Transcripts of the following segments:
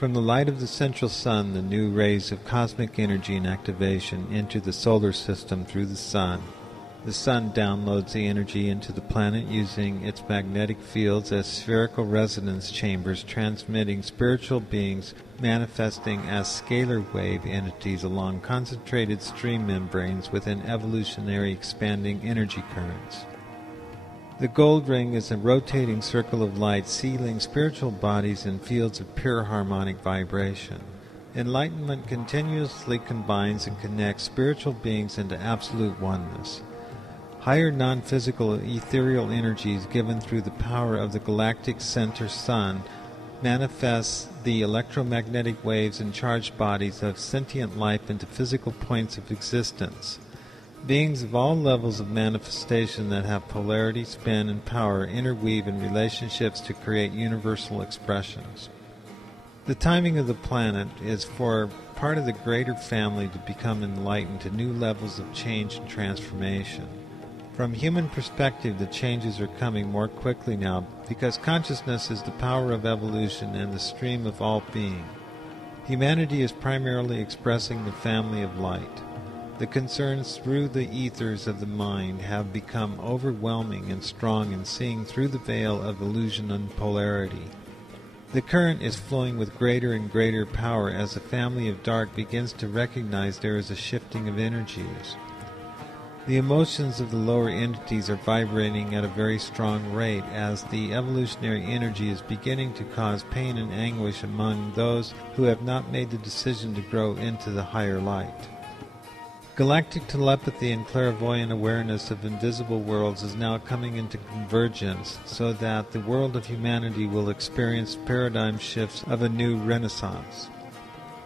From the light of the central sun, the new rays of cosmic energy and activation enter the solar system through the sun. The sun downloads the energy into the planet using its magnetic fields as spherical resonance chambers, transmitting spiritual beings manifesting as scalar wave entities along concentrated stream membranes within evolutionary expanding energy currents. The gold ring is a rotating circle of light sealing spiritual bodies in fields of pure harmonic vibration. Enlightenment continuously combines and connects spiritual beings into absolute oneness. Higher non-physical ethereal energies given through the power of the galactic center sun manifests the electromagnetic waves and charged bodies of sentient life into physical points of existence. Beings of all levels of manifestation that have polarity, spin, and power interweave in relationships to create universal expressions. The timing of the planet is for part of the greater family to become enlightened to new levels of change and transformation. From human perspective, the changes are coming more quickly now because consciousness is the power of evolution and the stream of all being. Humanity is primarily expressing the family of light. The concerns through the ethers of the mind have become overwhelming and strong in seeing through the veil of illusion and polarity. The current is flowing with greater and greater power as the family of dark begins to recognize there is a shifting of energies. The emotions of the lower entities are vibrating at a very strong rate as the evolutionary energy is beginning to cause pain and anguish among those who have not made the decision to grow into the higher light. Galactic telepathy and clairvoyant awareness of invisible worlds is now coming into convergence so that the world of humanity will experience paradigm shifts of a new renaissance.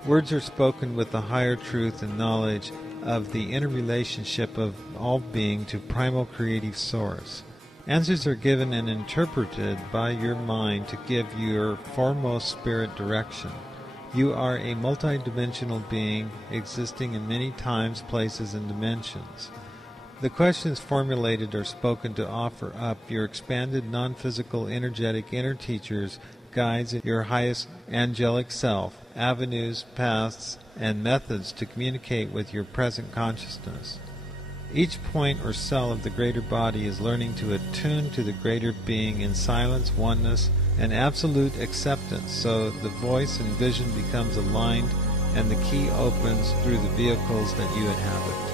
Words are spoken with the higher truth and knowledge of the interrelationship of all being to primal creative source. Answers are given and interpreted by your mind to give your foremost spirit direction. You are a multidimensional being existing in many times, places, and dimensions. The questions formulated are spoken to offer up your expanded non-physical energetic inner teachers, guides, your highest angelic self, avenues, paths, and methods to communicate with your present consciousness. Each point or cell of the greater body is learning to attune to the greater being in silence, oneness, and absolute acceptance, so the voice and vision becomes aligned and the key opens through the vehicles that you inhabit.